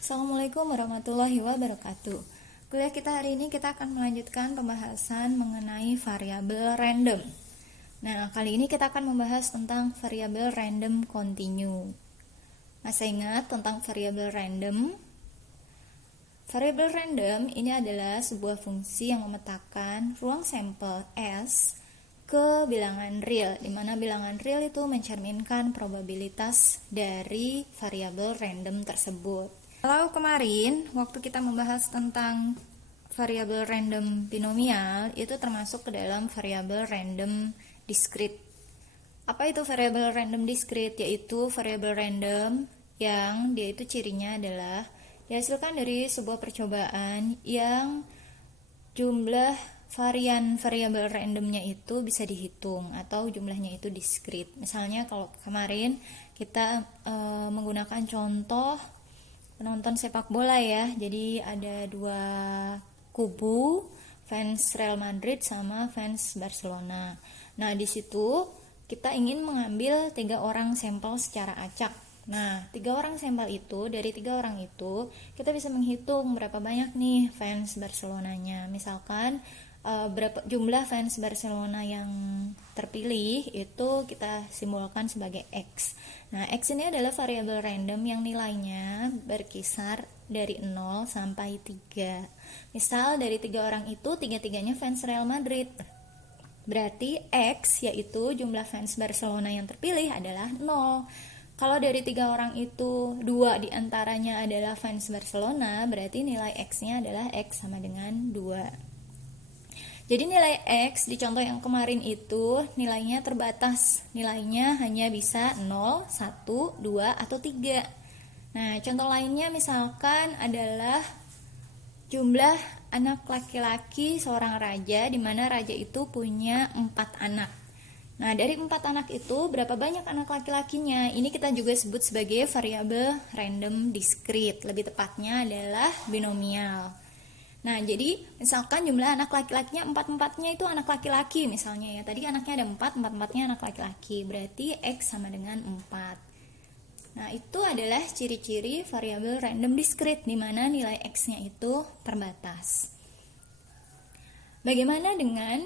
Assalamualaikum warahmatullahi wabarakatuh. Kuliah kita hari ini kita akan melanjutkan pembahasan mengenai variabel random. Nah, kali ini kita akan membahas tentang variabel random continue. Masih ingat tentang variabel random? Variabel random ini adalah sebuah fungsi yang memetakan ruang sampel S ke bilangan real, di mana bilangan real itu mencerminkan probabilitas dari variabel random tersebut. Kalau kemarin waktu kita membahas tentang variabel random binomial, itu termasuk ke dalam variabel random discrete. Apa itu variabel random discrete? Yaitu variabel random yang dia itu cirinya adalah dihasilkan dari sebuah percobaan yang jumlah varian variabel randomnya itu bisa dihitung atau jumlahnya itu discrete. Misalnya kalau kemarin kita menggunakan contoh penonton sepak bola ya. Jadi ada dua kubu, fans Real Madrid sama fans Barcelona. Nah, di situ kita ingin mengambil 3 orang sampel secara acak. Nah, 3 orang sampel itu, dari 3 orang itu kita bisa menghitung berapa banyak nih fans Barcelonanya. Misalkan berapa jumlah fans Barcelona yang terpilih itu kita simbolkan sebagai X. Nah, X ini adalah variabel random yang nilainya berkisar dari 0 sampai 3. Misal dari 3 orang itu 3-3-nya fans Real Madrid. Berarti X yaitu jumlah fans Barcelona yang terpilih adalah 0. Kalau dari 3 orang itu 2 diantaranya adalah fans Barcelona, berarti nilai X-nya adalah X sama dengan 2. Jadi nilai X di contoh yang kemarin itu nilainya terbatas. Nilainya hanya bisa 0, 1, 2, atau 3. Nah, contoh lainnya misalkan adalah jumlah anak laki-laki seorang raja, di mana raja itu punya 4 anak. Nah, dari 4 anak itu berapa banyak anak laki-lakinya? Ini kita juga sebut sebagai variabel random discrete. Lebih tepatnya adalah binomial. Nah, jadi misalkan jumlah anak laki-lakinya 4-4-nya itu anak laki-laki misalnya ya. Tadi anaknya ada 4, 4-4-nya anak laki-laki. Berarti X sama dengan 4. Nah, itu adalah ciri-ciri variabel random discrete di mana nilai X-nya itu terbatas. Bagaimana dengan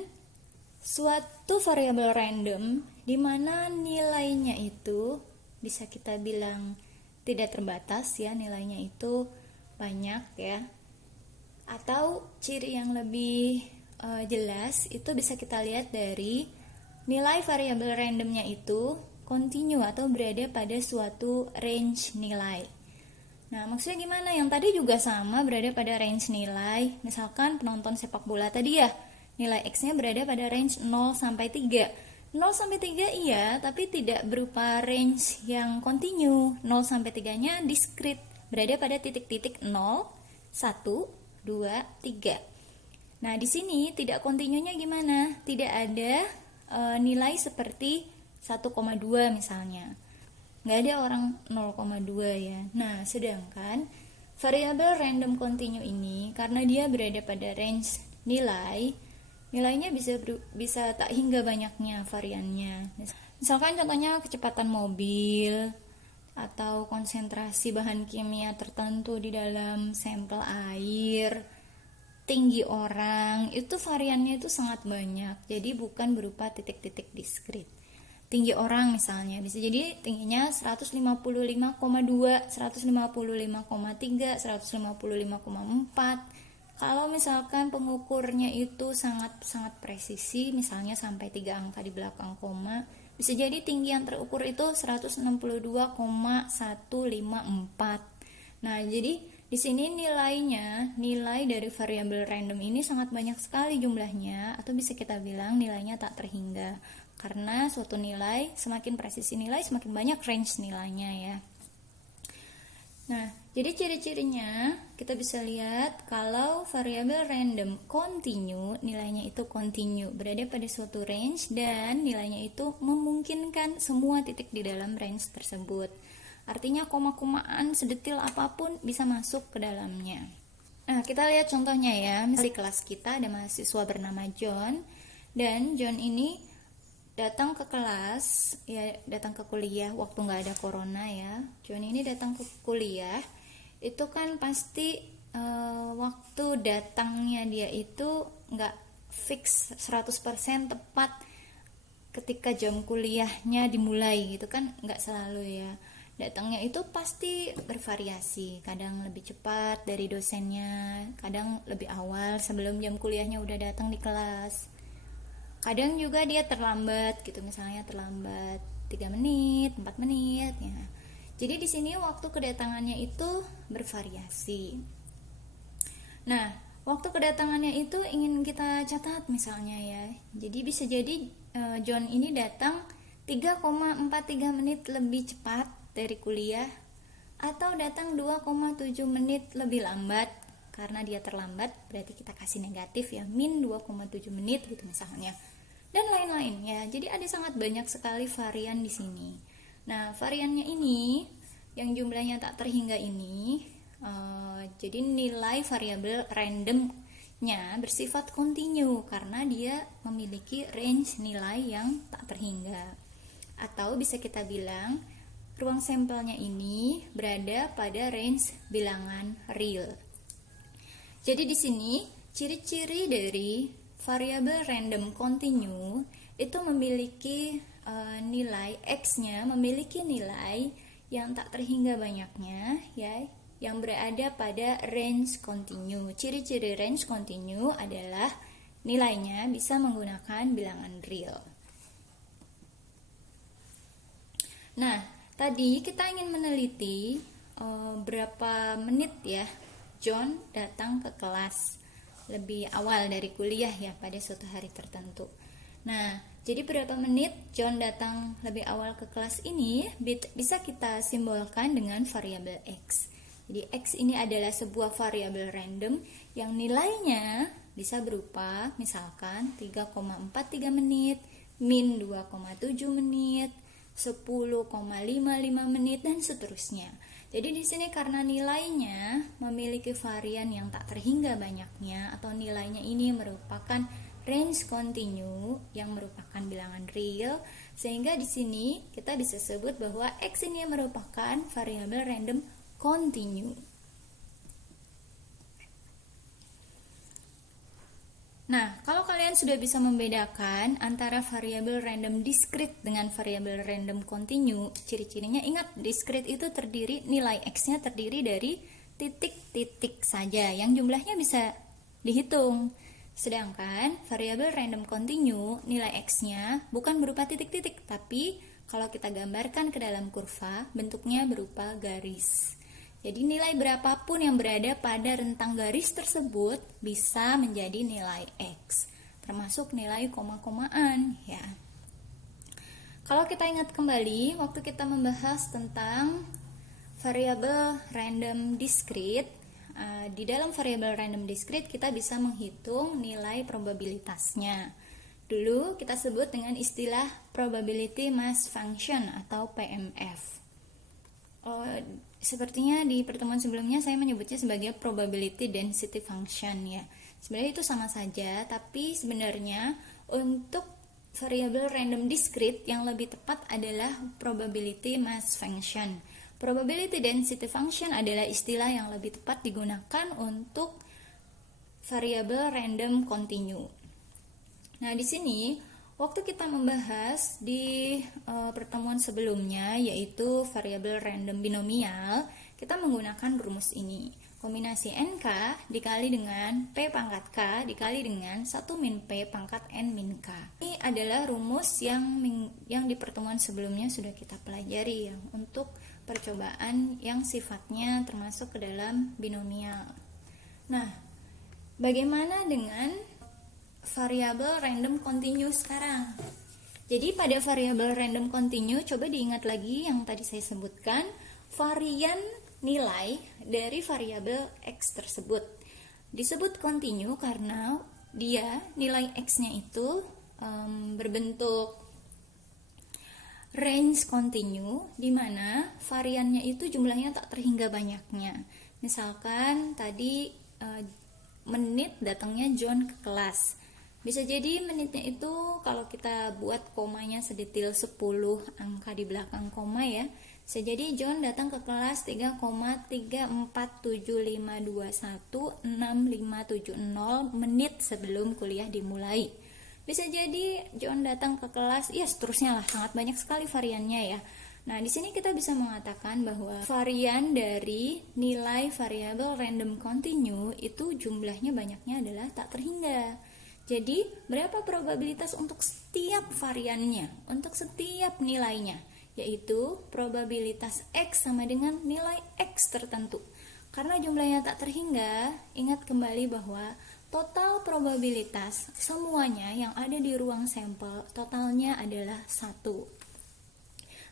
suatu variabel random di mana nilainya itu bisa kita bilang tidak terbatas ya, nilainya itu banyak ya. Atau ciri yang lebih jelas itu bisa kita lihat dari nilai variabel randomnya itu continue atau berada pada suatu range nilai. Nah, maksudnya gimana? Yang tadi juga sama berada pada range nilai. Misalkan penonton sepak bola tadi ya, nilai X-nya berada pada range 0 sampai 3. 0 sampai 3 iya, tapi tidak berupa range yang continue. 0 sampai 3-nya discrete, berada pada titik-titik 0, 1, 2, 3. Nah, di sini tidak kontinunya gimana? Tidak ada nilai seperti 1,2 misalnya. Nggak ada orang 0,2 ya. Nah, sedangkan variabel random continue ini karena dia berada pada range nilainya bisa tak hingga banyaknya variannya. Misalkan contohnya kecepatan mobil atau konsentrasi bahan kimia tertentu di dalam sampel air, tinggi orang, itu variannya itu sangat banyak. Jadi bukan berupa titik-titik discrete. Tinggi orang misalnya bisa jadi tingginya 155,2, 155,3, 155,4. Kalau misalkan pengukurnya itu sangat presisi, misalnya sampai 3 angka di belakang koma, bisa jadi tinggi yang terukur itu 162,154. Nah, jadi di sini nilai dari variabel random ini sangat banyak sekali jumlahnya, atau bisa kita bilang nilainya tak terhingga. Karena suatu nilai, semakin presisi nilai, semakin banyak range nilainya ya. Nah, jadi ciri-cirinya kita bisa lihat kalau variabel random continue, nilainya itu continue, berada pada suatu range dan nilainya itu memungkinkan semua titik di dalam range tersebut. Artinya koma-komaan sedetil apapun bisa masuk ke dalamnya. Nah, kita lihat contohnya ya. Misalnya di kelas kita ada mahasiswa bernama John, dan John ini datang ke kelas, ya datang ke kuliah waktu nggak ada corona ya. John ini datang ke kuliah itu kan pasti waktu datangnya dia itu nggak fix 100% tepat ketika jam kuliahnya dimulai gitu kan, nggak selalu ya. Datangnya itu pasti bervariasi, kadang lebih cepat dari dosennya, kadang lebih awal sebelum jam kuliahnya udah datang di kelas. Kadang juga dia terlambat gitu, misalnya terlambat 3 menit, 4 menit ya. Jadi di sini waktu kedatangannya itu bervariasi. Nah, waktu kedatangannya itu ingin kita catat misalnya ya. Jadi bisa jadi John ini datang 3,43 menit lebih cepat dari kuliah, atau datang 2,7 menit lebih lambat. Karena dia terlambat berarti kita kasih negatif ya, min 2,7 menit gitu misalnya. Dan lain-lain ya. Jadi ada sangat banyak sekali varian di sini. Nah, variannya ini yang jumlahnya tak terhingga ini, jadi nilai variabel randomnya bersifat kontinu karena dia memiliki range nilai yang tak terhingga. Atau bisa kita bilang ruang sampelnya ini berada pada range bilangan real. Jadi di sini ciri-ciri dari variabel random continue itu memiliki nilai x-nya memiliki nilai yang tak terhingga banyaknya ya, yang berada pada range continue. Ciri-ciri range continue adalah nilainya bisa menggunakan bilangan real. Nah, tadi kita ingin meneliti berapa menit ya John datang ke kelas lebih awal dari kuliah ya pada suatu hari tertentu. Nah, jadi berapa menit John datang lebih awal ke kelas ini bisa kita simbolkan dengan variabel x. Jadi x ini adalah sebuah variabel random yang nilainya bisa berupa misalkan 3,43 menit, min 2,7 menit, 10,55 menit dan seterusnya. Jadi di sini karena nilainya memiliki varian yang tak terhingga banyaknya atau nilainya ini merupakan range continue yang merupakan bilangan real, sehingga di sini kita bisa sebut bahwa x ini merupakan variabel random continue. Nah, kalau kalian sudah bisa membedakan antara variabel random discrete dengan variabel random continue, ciri-cirinya ingat, discrete itu nilai x-nya terdiri dari titik-titik saja yang jumlahnya bisa dihitung. Sedangkan variabel random continue, nilai x-nya bukan berupa titik-titik, tapi kalau kita gambarkan ke dalam kurva, bentuknya berupa garis. Jadi nilai berapapun yang berada pada rentang garis tersebut bisa menjadi nilai x, termasuk nilai koma-komaan ya. Kalau kita ingat kembali waktu kita membahas tentang variabel random discrete, di dalam variabel random discrete kita bisa menghitung nilai probabilitasnya. Dulu kita sebut dengan istilah probability mass function atau PMF. Sepertinya di pertemuan sebelumnya saya menyebutnya sebagai probability density function ya. Sebenarnya itu sama saja, tapi sebenarnya untuk variabel random discrete yang lebih tepat adalah probability mass function. Probability density function adalah istilah yang lebih tepat digunakan untuk variabel random continue. Nah, di sini waktu kita membahas di pertemuan sebelumnya yaitu variabel random binomial, kita menggunakan rumus ini. Kombinasi NK dikali dengan P pangkat K dikali dengan 1 min P pangkat N min K. Ini adalah rumus yang di pertemuan sebelumnya sudah kita pelajari ya, untuk percobaan yang sifatnya termasuk ke dalam binomial. Nah, bagaimana dengan variabel random continue sekarang? Jadi pada variabel random continue coba diingat lagi yang tadi saya sebutkan, varian nilai dari variabel x tersebut disebut continue karena dia nilai x-nya itu berbentuk range continue, di mana variannya itu jumlahnya tak terhingga banyaknya. Misalkan tadi menit datangnya John ke kelas. Bisa jadi menitnya itu kalau kita buat komanya sedetil 10 angka di belakang koma ya, Bisa jadi John datang ke kelas 3,3475216570 menit sebelum kuliah dimulai. Bisa jadi John datang ke kelas, ya seterusnya lah, sangat banyak sekali variannya ya. Nah, di sini kita bisa mengatakan bahwa varian dari nilai variabel random continue itu jumlahnya banyaknya adalah tak terhingga. Jadi, berapa probabilitas untuk setiap variannya, untuk setiap nilainya? Yaitu probabilitas X sama dengan nilai X tertentu. Karena jumlahnya tak terhingga, ingat kembali bahwa total probabilitas semuanya yang ada di ruang sampel totalnya adalah 1.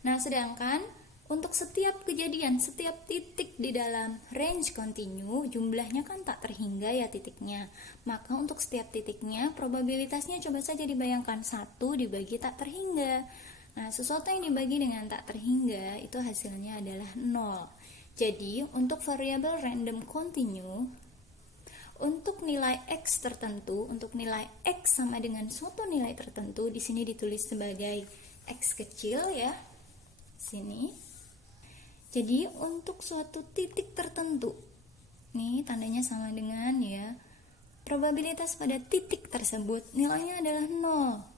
Nah, sedangkan untuk setiap kejadian, setiap titik di dalam range continue, jumlahnya kan tak terhingga ya titiknya. Maka untuk setiap titiknya, probabilitasnya coba saja dibayangkan 1 dibagi tak terhingga. Nah, sesuatu yang dibagi dengan tak terhingga itu hasilnya adalah 0. Jadi, untuk variabel random continue, untuk nilai X tertentu, untuk nilai X sama dengan suatu nilai tertentu, di sini ditulis sebagai X kecil ya. Sini. Jadi, untuk suatu titik tertentu, nih tandanya sama dengan ya, probabilitas pada titik tersebut nilainya adalah 0.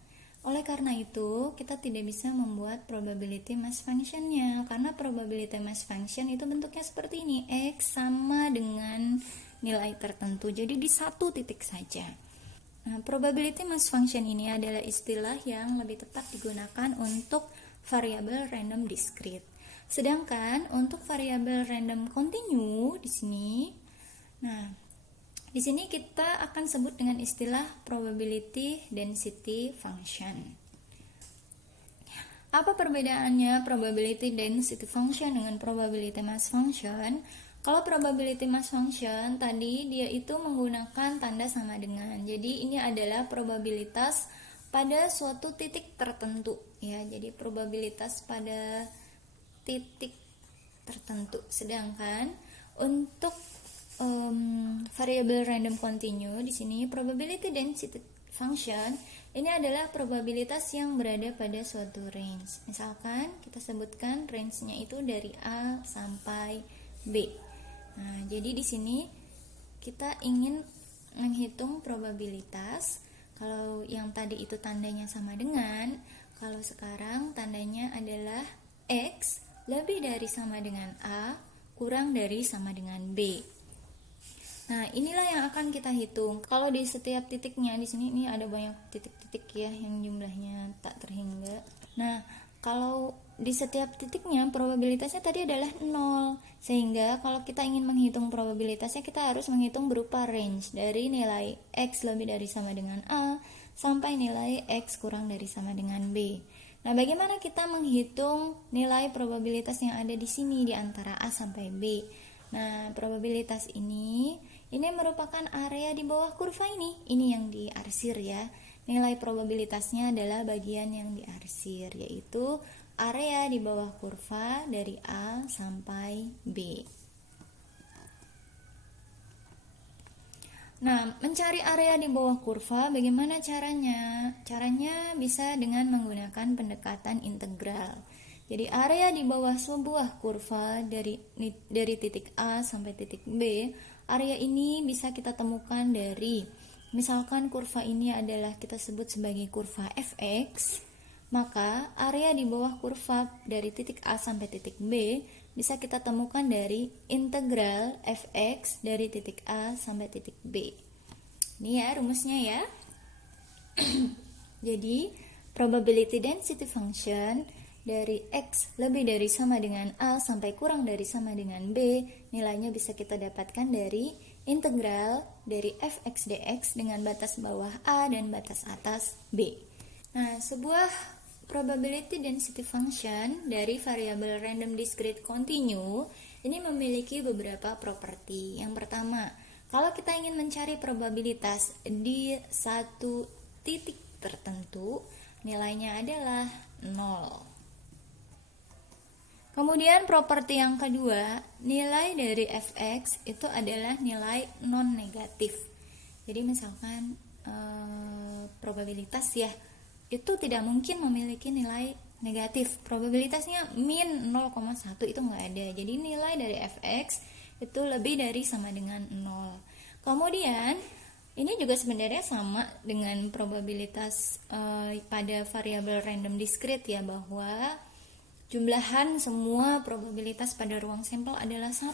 Oleh karena itu, kita tidak bisa membuat probability mass function-nya, karena probability mass function itu bentuknya seperti ini, X sama dengan nilai tertentu, jadi di satu titik saja. Nah, probability mass function ini adalah istilah yang lebih tepat digunakan untuk variabel random discrete. Sedangkan untuk variabel random continue di sini, nah di sini kita akan sebut dengan istilah probability density function. Apa perbedaannya probability density function dengan probability mass function? Kalau probability mass function tadi dia itu menggunakan tanda sama dengan. Jadi ini adalah probabilitas pada suatu titik tertentu ya. Jadi probabilitas pada titik tertentu. Sedangkan untuk variabel random continue di sini probability density function ini adalah probabilitas yang berada pada suatu range. Misalkan kita sebutkan range-nya itu dari A sampai B. Nah, jadi di sini kita ingin menghitung probabilitas. Kalau yang tadi itu tandanya sama dengan, kalau sekarang tandanya adalah X lebih dari sama dengan A kurang dari sama dengan B. Nah, inilah yang akan kita hitung. Kalau di setiap titiknya di sini ini ada banyak titik-titik ya yang jumlahnya tak terhingga. Nah, kalau di setiap titiknya probabilitasnya tadi adalah 0. Sehingga kalau kita ingin menghitung probabilitasnya kita harus menghitung berupa range dari nilai X lebih dari sama dengan A sampai nilai X kurang dari sama dengan B. Nah, bagaimana kita menghitung nilai probabilitas yang ada di sini di antara A sampai B? Nah, probabilitas ini merupakan area di bawah kurva ini. Ini yang diarsir ya. Nilai probabilitasnya adalah bagian yang diarsir, yaitu area di bawah kurva dari A sampai B. Nah, mencari area di bawah kurva bagaimana caranya? Caranya bisa dengan menggunakan pendekatan integral. Jadi area di bawah sebuah kurva dari titik A sampai titik B, area ini bisa kita temukan dari, misalkan kurva ini adalah kita sebut sebagai kurva fx, maka area di bawah kurva dari titik A sampai titik B bisa kita temukan dari integral fx dari titik A sampai titik B. Ini ya rumusnya ya. Jadi probability density function dari X lebih dari sama dengan A sampai kurang dari sama dengan B, nilainya bisa kita dapatkan dari integral dari fx dx dengan batas bawah A dan batas atas B. Nah, sebuah probability density function dari variabel random discrete continue ini memiliki beberapa properti. Yang pertama, kalau kita ingin mencari probabilitas di satu titik tertentu, nilainya adalah 0. Kemudian properti yang kedua, nilai dari fx itu adalah nilai non negatif. Jadi misalkan probabilitas ya, itu tidak mungkin memiliki nilai negatif, probabilitasnya min 0,1 itu nggak ada. Jadi nilai dari fx itu lebih dari sama dengan 0. Kemudian ini juga sebenarnya sama dengan probabilitas pada variabel random discrete ya, bahwa jumlahan semua probabilitas pada ruang sampel adalah 1.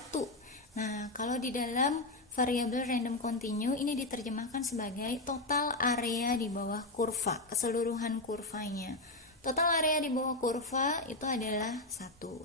Nah, kalau di dalam variabel random continue ini diterjemahkan sebagai total area di bawah kurva, keseluruhan kurvanya. Total area di bawah kurva itu adalah 1.